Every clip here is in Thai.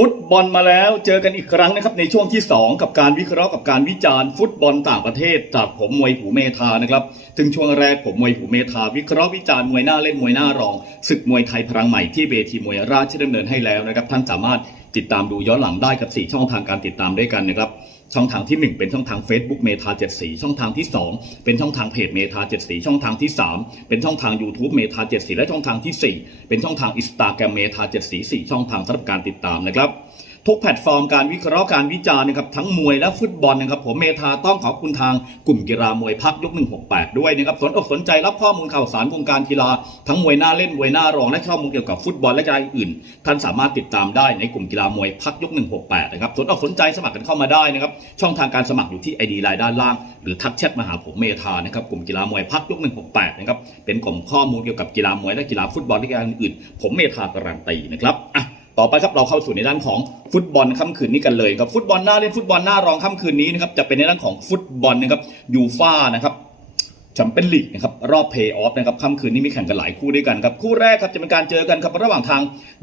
ฟุตบอลมาแล้วเจอกันอีกครั้งนะครับในช่วงที่ 2 กับการวิเคราะห์กับการวิจารณ์ฟุตบอลต่างประเทศจากผมมวยผูเมธานะครับถึงช่วงแรกผมมวยผูเมธาวิเคราะห์วิจารณ์มวยหน้าเล่นมวยหน้ารองศึกมวยไทยพลังใหม่ที่เวทีมวยราชดำเนินให้แล้วนะครับท่านสามารถติดตามดูย้อนหลังได้กับ 4 ช่องทางการติดตามด้วยกันนะครับ ช่องทางที่ 1 เป็นช่องทาง Facebook เมธา74ช่องทางที่ 2 เป็นช่องทางเพจเมธา74ช่องทางที่ 3 เป็นช่องทาง YouTube เมธา74และช่องทางทีสี่ 4 เป็นช่องทางอินสตาแกรมเมธา74 4ช่องทางสำหรับการติดตามนะครับ ทุกแพลตฟอร์มการวิเคราะห์การวิจารณ์นะครับทั้งมวยและฟุตบอลนะครับผมเมธาต้องขอบคุณทางกลุ่มกีฬามวยพักยก 168 ด้วยนะครับสนอกสนใจรับข้อมูลข่าวสารวงการกีฬาทั้งมวยหน้าเล่นมวยหน้ารองและข้อมูลเกี่ยวกับฟุตบอลและกีฬาอื่น ท่านสามารถติดตามได้ในกลุ่มกีฬามวยพักยก 168 นะครับสนอกสนใจสมัครกันเข้ามาได้นะครับช่องทางการสมัครอยู่ที่ไอดีไลน์ด้านล่าง หรือทักแชทมาหาผมเมธานะครับกลุ่มกีฬามวยพักยก 168 นะครับเป็นกลุ่มข้อมูลเกี่ยวกับกีฬามวยและกีฬาฟุตบอลและกีฬาอื่น ผมเมธาการันตีนะครับอะ ต่อไปครับเราเข้าสู่ในด้านของฟุตบอลค่ำคืนนี้กันเลยครับฟุตบอลหน้าเล่นฟุตบอลหน้ารองค่ำคืนนี้นะครับจะเป็นในด้านของฟุตบอลนะครับยูฟ่านะครับแชมเปี้ยนลีกนะครับรอบเพย์ออฟนะครับค่ำคืนนี้มีแข่งกันหลายคู่ด้วยกันครับคู่แรกครับจะเป็นการเจอกันครับระหว่างทาง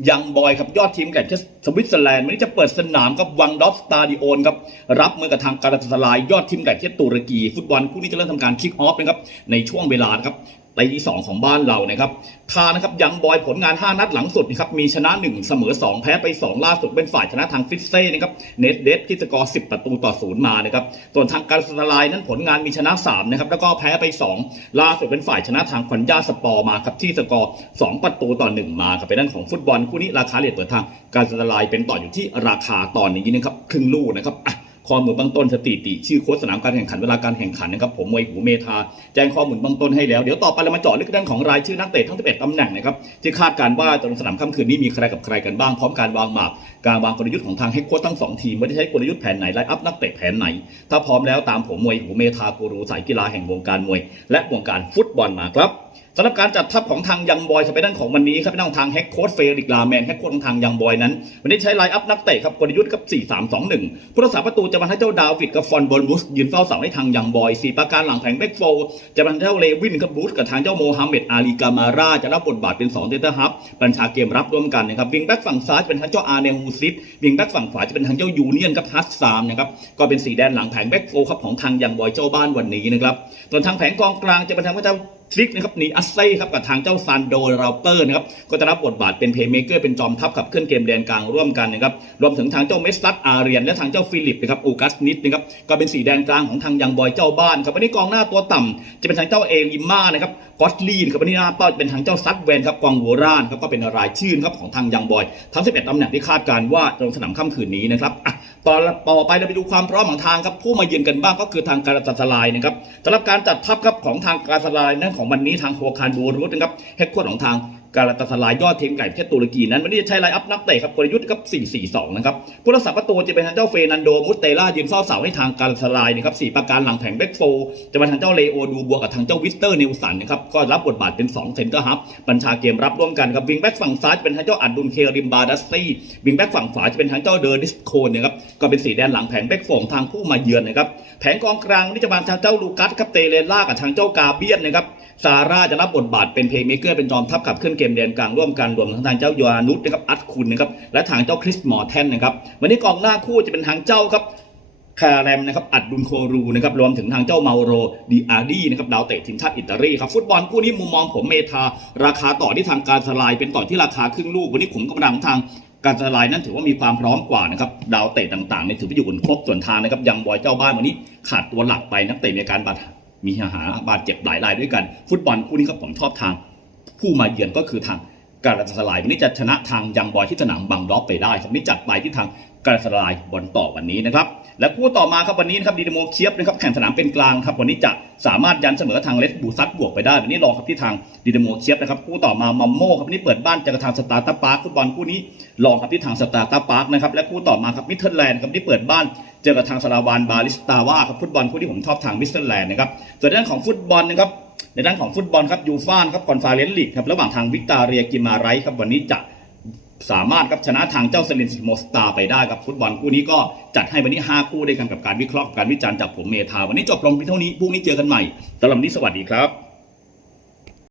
ยังบอยครับยอดทีมแกลนสวิตเซอร์แลนด์วันนี้จะเปิดสนามกับวังดอฟสตาดิโอนครับรับมือกับทางการาตาสลายยอดทีมแกลนตุรกี ฟุตบอลคู่นี้จะเริ่มทำการคิกออฟนะครับในช่วงเวลาครับ ในที่2ของบ้านเรานะครับทานะครับยังบอยผลงาน 5 นัดหลังสุดนะครับมีชนะ 1 เสมอ 2 แพ้ไป 2 ล่าสุดเป็นฝ่ายชนะทางฟิสเซ่นะครับเน็ตเดสที่สกอร์ 10 ประตูต่อศูนย์มานะครับส่วนทางการสลายนั้นผลงานมีชนะ 3 นะครับ แล้วก็แพ้ไป 2 ล่าสุดเป็นฝ่ายชนะทางควันยาสปอร์มาครับที่สกอร์ 2 ประตูต่อ 1 มาครับเป็นด้านของฟุตบอลคู่นี้ราคาเหรียญเปิดทางการสลายเป็นต่ออยู่ที่ราคาตอนนี้นะครับครึ่งลูกนะครับอะ ข้อมูลเบื้องต้นสถิติ ชื่อโค้ชสนามการแข่งขันเวลาการแข่งขันนะครับผมมวยหูเมธาแจ้งข้อมูลเบื้องต้นให้แล้วเดี๋ยวต่อไปเรามาเจาะลึกด้านของรายชื่อนักเตะทั้ง 11ตำแหน่งนะครับที่คาดการว่าจะลงสนามค่ำคืนนี้มีใครกับใครกันบ้างพร้อมการวางหมากการวางกลยุทธ์ของทางเฮดโค้ชทั้งสองทีมว่าจะใช้กลยุทธ์แผนไหนไลน์อัพนักเตะแผนไหน ถ้าพร้อมแล้วตามผมมวยหูเมธากูรูสายกีฬาแห่งวงการมวย และวงการฟุตบอลมาครับ สำหรับการจัดทัพของทางยังบอยครับไปด้านของวันนี้ครับไปด้านของทางแฮกโค้ดเฟริกลาแมนแฮกโค้ดของทางยังบอยนั้น วันนี้ใช้ไลน์อัพนักเตะครับกลยุทธ์กับ 4-3-2-1 ผู้รักษาประตูจะมาให้เจ้าดาวิดกับฟอนบอลบุสยืนเฝ้าเสาให้ทางยังบอยสี่ประการหลังแผงแบ็กโฟจะมาให้เจ้าเลวินกับบูสกับทางเจ้าโมฮัมเหม็ดอาลีกามาราจะรับบทบาทเป็น2เซนเตอร์ฮับบัญชาเกมรับร่วมกันนะครับวิงแบ็กฝั่งซ้ายจะเป็นทางเจ้าอาร์เนฮูซิตวิงแบ็กฝั่งขวาจะเป็นทางเจ้ายูเนียนกับฮัสซามนะครับก็เป็นสีแดนหลังแผงแบ็กโฟครับของทางยังบอยเจ้าบ้านวันนี้นะครับส่วนทางแผงกองกลางจะเป็นทางเจ้า ทริกนะครับหนีอัสเซ่ครับกับทางเจ้าซันโดราเปอร์นะครับก็จะรับบทบาทเป็นเพย์เมเกอร์เป็นจอมทัพขับเคลื่อนเกมแดนกลางร่วมกันนะครับรวมถึงทางเจ้าเมสซัตอาเรียน และทางเจ้าฟิลิปนะครับอูกัสนิดนะครับก็เป็นสีแดนกลางของทางยังบอยเจ้าบ้านครับวันนี้กองหน้าตัวต่ำจะเป็นทางเจ้าเอลิม่านะครับกอสลีนครับวันนี้หน้าเป้าจะเป็นทางเจ้าซัดแวนครับกองหัวร่านครับก็เป็นรายชื่อครับของทางยังบอย ทั้ง 11ตำแหน่งที่คาดการว่าจะลงสนามค่ำคืนนี้นะครับต่อต่อไปเราไปดูความพร้อมของทางครับผู้มาเยือนกันบ้างก็คือทางการจัดสลายนะครับสำหรับการจัดทัพครับของทางการสลายนั้นของวันนี้ทางโคคานบูรุสนะครับแฮกโค้ดของทาง การตัสลายยอดทีมไก่ประเทศตุรกีนั้นวันนี้จะใช้ไลน์อัพนักเตะครับกลยุทธ์ครับ 4-4-2 นะครับผู้รักษาประตูจะเป็นทางเจ้าเฟนันโด มุตเตล่ายืนเฝ้าเสาให้ทางการสลายนะครับสี่ประการหลังแผงแบ็กโฟจะเป็นทางเจ้าเลโอดูบวกกับทางเจ้าวิสเตอร์นิวสันนะครับก็รับบทบาทเป็น2เซนเตอร์ฮับบัญชาเกมรับร่วมกันครับวิงแบ็กฝั่งซ้ายจะเป็นทางเจ้าอัดดุลเคริมบาดัสซี่วิงแบ็กฝั่งขวาจะเป็นทางเจ้าเดอร์ดิสโคนนะครับก็เป็นสีแดนหลังแผงแบ็กโฟงทางผู้มาเยือนนะครับแผงกองกลางนี่จะมาทางเจ้าลูกัสครับเตเลล่ากับทางเจ้ากาเบียนนะครับซาร่าจะรับบทบาทเป็นเพลย์เมเกอร์เป็นจอมทัพขับเคลื่อนเกมแดนกลางร่วมกันรวมทั้งทางเจ้ายอานุสนะครับอัดคุณนะครับและทางเจ้าคริสมอร์แทนนะครับวันนี้กองหน้าคู่จะเป็นทางเจ้าครับคาแรมนะครับอัดดุนโครูนะครับรวมถึงทางเจ้าเมาโรดีอาร์ดีนะครับดาวเตะทีมชาติอิตาลีครับฟุตบอลคู่นี้มุมมองผมเมธาราคาต่อที่ทางการสลายเป็นต่อที่ราคาครึ่งลูกวันนี้ผมกำลังทางการสลายนั้นถือว่ามีความพร้อมกว่านะครับดาวเตะต่างๆเนี่ยถือว่าอยู่บนครบส่วนทางนะครับยังบอยเจ้าบ้านวันนี้ขาดตัวหลักไปนักเตะมีอาการบาดมีหาบาดเจ็บหลายรายด้วยกัน ฟุตบอลคู่นี้ครับผมชอบทาง ผู้มาเยือนก็คือทางการสลายวันนี้จะชนะทางยังบอยที่สนามบังดอฟไปได้ครับวันนี้จัดไปที่ทางการสลายบอลต่อวันนี้นะครับ และคู่ต่อมาครับวันนี้นะครับดีโมเคียบนะครับแข่งสนามเป็นกลางครับวันนี้จะสามารถยันเสมอทางเลสบูซัตบวกไปได้วันนี้รองครับที่ทางดีโมเคียบนะครับคู่ต่อมามัมโม่ครับวันนี้เปิดบ้านเจอกับทางสตาร์ตาปาร์คฟุตบอลคู่นี้รองครับที่ทางสตาร์ตาปาร์คนะครับและคู่ต่อมาครับมิเทอร์แลนด์ครับที่เปิดบ้านเจอกับทางสลาวานบาลิสตาว่าครับฟุตบอลคู่ที่ผมชอบทางมิสเตอร์แลนด์นะครับส่วนด้านของฟุตบอลนะครับ ในด้านของฟุตบอลครับยูฟ่าครับคอนฟาเรนซ์ลีกครับระหว่างทางวิกตาเรียกิมาไรครับวันนี้จะสามารถครับชนะทางเจ้าเซเลนซิโมสตาไปได้ครับฟุตบอลคู่นี้ก็จัดให้วันนี้ 5 คู่ด้วยกันกับการวิเคราะห์การวิจารณ์จากผมเมธาวันนี้จบลงเพียงเท่านี้พรุ่งนี้เจอกันใหม่สำหรับนี้สวัสดีครับ